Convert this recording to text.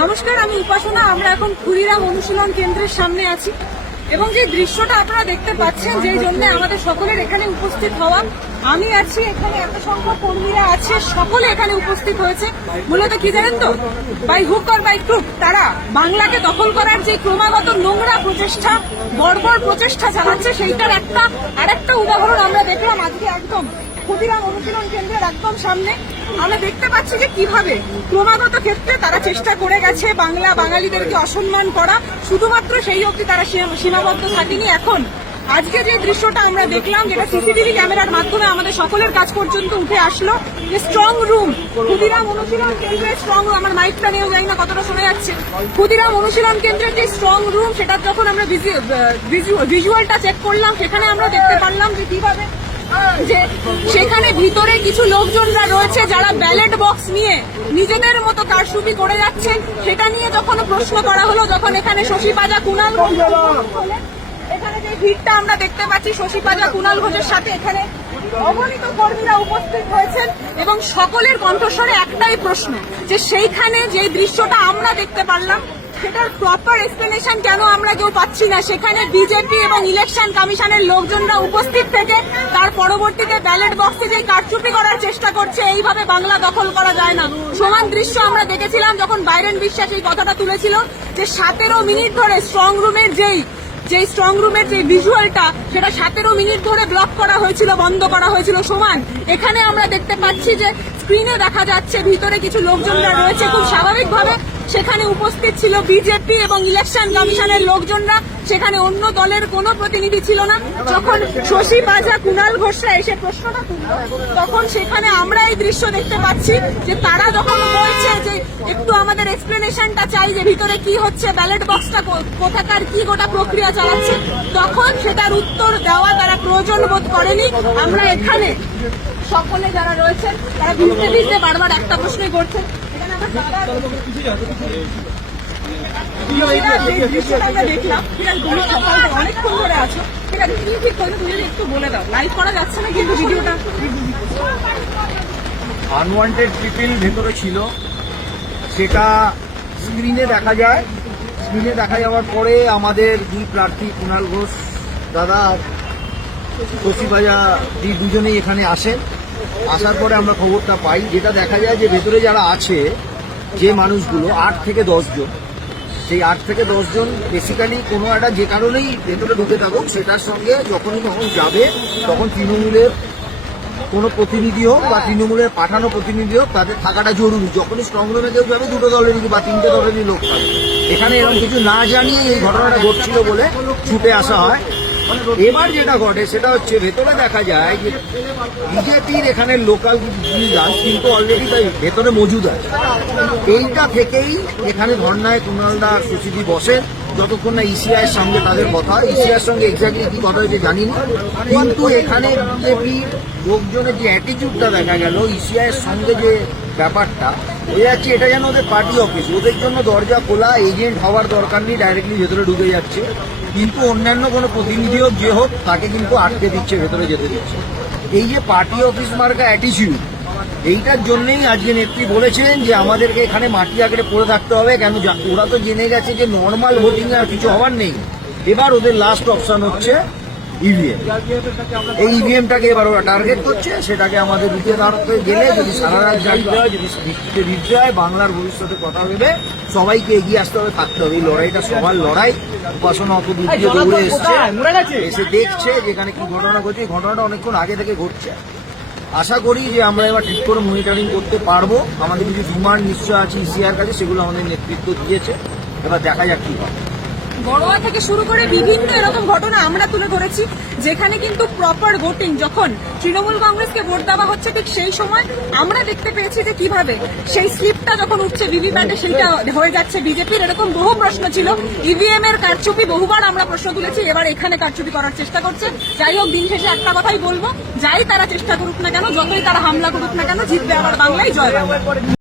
নমস্কার, আমি উপাসনা। আমরা এখন ক্ষুদিরাম অনুশীলন কেন্দ্রের সামনে আছি এবং যে দৃশ্যটা আপনারা দেখতে পাচ্ছেন, যেই জন্য আমাদের সকলের এখানে উপস্থিত হওয়া, আমি আছি এখানে, এত সংখ্যক কর্মীরা আছে, সকলে এখানে উপস্থিত হয়েছে। মূলত কি জানেন তো, by hook or by crook তারা বাংলাকে দখল করার যে ক্রমাগত নোংরা প্রচেষ্টা, বর্বর প্রচেষ্টা চালাচ্ছে, সেইটার আরেকটা উদাহরণ আমরা দেখলাম আজকে একদম ক্ষুদিরাম অনুশীলন কেন্দ্রের একদম সামনে। আমরা দেখতে পাচ্ছি যে কিভাবে ক্রমাগত ক্ষেত্রে তারা চেষ্টা করে গেছে বাঙালিদেরকে অসম্মান করা, শুধুমাত্র সেই অবধি তারা সীমাবদ্ধ থাকেনি। এখন আজকে যে দৃশ্যটা আমরা দেখলাম, যেটা সিসিটিভি ক্যামেরার মাধ্যমে আমাদের সকলের কাছ পর্যন্ত উঠে আসলো, যে স্ট্রং রুম, ক্ষুদিরাম অনুশীলন কেন্দ্রের স্ট্রং রুম, আমার মাইকটা নিয়েও যাই না কতটা শোনা যাচ্ছে, ক্ষুদিরাম অনুশীলন কেন্দ্রের যে স্ট্রং রুম, সেটা যখন আমরা ভিজুয়ালটা চেক করলাম, সেখানে আমরা দেখতে পারলাম যে কিভাবে যে সেখানে ভিতরে কিছু লোকজনরা রয়েছে যারা ব্যালট বক্স নিয়ে নিজেদের মতো কারচুপি করে যাচ্ছেন। সেটা নিয়ে যখন প্রশ্ন করা হলো, যখন এখানে শশী পাজা, কুণাল ঘোষ, এখানে যে ভিড়টা আমরা দেখতে পাচ্ছি শশী পাজা, কুণাল ঘোষের সাথে এখানে অগণিত কর্মীরা উপস্থিত হয়েছেন এবং সকলের কণ্ঠস্বরে একটাই প্রশ্ন, যে সেইখানে যে দৃশ্যটা আমরা দেখতে পারলাম, সেটার প্রপার এক্সপ্লেনেশন কেন আমরা কেউ পাচ্ছি না। সেখানে বিজেপি এবং ইলেকশন কমিশনের লোকজনরা উপস্থিত থেকে তার পরবর্তীতে ব্যালট বক্সে যে কারচুপি করার চেষ্টা করছে, এইভাবে বাংলা দখল করা যায় না। সমান দৃশ্য আমরা দেখেছিলাম যখন বাইরেন বিশ্বাস এই কথাটা তুলেছিল, যে 17 মিনিট ধরে স্ট্রং রুমের যে ভিজুয়ালটা, সেটা 17 মিনিট ধরে ব্লক করা হয়েছিল, বন্ধ করা হয়েছিল। সমান এখানে আমরা দেখতে পাচ্ছি যে স্ক্রিনে দেখা যাচ্ছে ভিতরে কিছু লোকজনরা রয়েছে, খুব স্বাভাবিকভাবে সেখানে উপস্থিত ছিল বিজেপি এবং ইলেকশন কমিশনের লোকজনরা, সেখানে অন্য দলের কোনো প্রতিনিধি ছিল না। যখন শশী পাজা, কুণাল ঘোষরা এসে প্রশ্নটা তুলল, তখন সেখানে আমরা এই দৃশ্য দেখতে পাচ্ছি যে তারা যখন বলছে যে একটু আমাদের এক্সপ্লেনেশনটা চাই, যে ভিতরে কি হচ্ছে, ব্যালট বক্সটা কোথাকার, কি গোটা প্রক্রিয়া চালাচ্ছে, তখন সেটার উত্তর দেওয়া তারা প্রয়োজন বোধ করেনি। আমরা এখানে সকলে যারা রয়েছেন তারা ভিজতে ভিজতে বারবার একটা প্রশ্নই করছেন। আমরা দেখলাম অনেকক্ষণ ধরে আছো, ঠিক আছে, কি ঠিক করলে তুমি একটু বলে দাও। লাইভ করা যাচ্ছে না কিন্তু ভিডিওটা। আনওয়ান্টেড পিপল ভেতরে ছিল, সেটা স্ক্রিনে দেখা যায়। স্ক্রিনে দেখা যাওয়ার পরে আমাদের দুই প্রার্থী কুণাল ঘোষ দাদা আর শশী পাজা দুজনেই এখানে আসেন। আসার পরে আমরা খবরটা পাই, যেটা দেখা যায় যে ভেতরে যারা আছে, যে মানুষগুলো 8 থেকে 10 জন, সেই 8 থেকে 10 জন বেসিক্যালি কোনো একটা যে কারণেই ভেতরে ঢুকে থাকুক, সেটার সঙ্গে যখনই তখন যাবে, তখন তৃণমূলের কোনো প্রতিনিধি হোক বা তৃণমূলের পাঠানো প্রতিনিধি হোক, তাদের থাকাটা জরুরি। যখনই স্ট্রং রুমে কেউ যাবে, 2টো দলেরই বা 3টে দলেরই লোক থাকবে। এখানে এরকম কিছু না জানিয়ে এই ঘটনাটা ঘটছিল বলে ছুটে আসা হয়। এবার যেটা ঘটে সেটা হচ্ছে, ভেতরে দেখা যায় যে বিজেপির এখানে লোকাল লিডার কিন্তু অলরেডি তাই ভেতরে মজুদ আছে। এইটা থেকেই এখানে ধর্নায় কুণালদা শশীদি বসেন, যতক্ষণ না ইসিআইয়ের সঙ্গে তাদের কথা। ইসিআইয়ের সঙ্গে এক্স্যাক্টলি কি কথা হয়েছে জানি না, কিন্তু এখানে বিজেপির লোকজনের যে অ্যাটিটিউডটা দেখা গেল, ইসিআইয়ের সঙ্গে যে ব্যাপারটা হয়ে যাচ্ছে, এটা যেন ওদের পার্টি অফিস, ওদের জন্য দরজা খোলা, এজেন্ট হওয়ার দরকার নেই, ডাইরেক্টলি ভেতরে ঢুকে যাচ্ছে। কিন্তু অন্যান্য কোনো প্রতিনিধি হোক, যে হোক, তাকে কিন্তু আটকে দিচ্ছে, ভেতরে যেতে দিচ্ছে। এই যে পার্টি অফিস মার্কা অ্যাটিটিউড, এইটার জন্যই আজকে নেত্রী বলেছিলেন যে আমাদেরকে এখানে মাটি আঁকড়ে পড়ে থাকতে হবে। কেন, ওরা তো জেনে গেছে যে নর্মাল ভোটিং আর কিছু হওয়ার নেই। এবার ওদের লাস্ট অপশন হচ্ছে ইভিএম। এই ইভিএমটাকে এবার ওরা টার্গেট করছে, সেটাকে আমাদের রুখে দাঁড়াতে গেলে, যদি সারা রাত জাগতে হয়, যদি বৃষ্টিতে ভিজতে হয়, বাংলার ভবিষ্যতে কথা ভেবে সবাইকে এগিয়ে আসতে হবে, থাকতে হবে। এই লড়াইটা সবার লড়াই। উপাসনা অত দূর দিয়ে দৌড়ে এসে দেখছে যেখানে কি ঘটনা ঘটছে। এই ঘটনাটা অনেকক্ষণ আগে থেকে ঘটছে। আশা করি যে আমরা এবার ঠিক করে মনিটরিং করতে পারবো। আমাদের কিছু ডিমান্ড নিশ্চয় আছে ইসিআর কাছে, সেগুলো আমাদের নেতৃত্ব দিয়েছে। এবার দেখা যাক কি হয়। বড়োয়া থেকে শুরু করে বিভিন্ন এরকম ঘটনা আমরা তুলে ধরেছি, যেখানে কিন্তু প্রপার ভোটিং, যখন তৃণমূল কংগ্রেসকে ভোট দেওয়া হচ্ছে, ঠিক সেই সময় আমরা দেখতে পেয়েছি যে কিভাবে সেই স্লিপটা যখন উঠছে ভিভিপ্যাটে, সেইটা হয়ে যাচ্ছে বিজেপির। এরকম বহু প্রশ্ন ছিল। ইভিএম এর কারচুপি বহুবার আমরা প্রশ্ন তুলেছি, এবার এখানে কারচুপি করার চেষ্টা করছে। যাই হোক, দিন শেষে একটা কথাই বলবো, যাই তারা চেষ্টা করুক না কেন, যতই তারা হামলা করুক না কেন, জিতবে আবার বাংলায়, জয় বাংলা।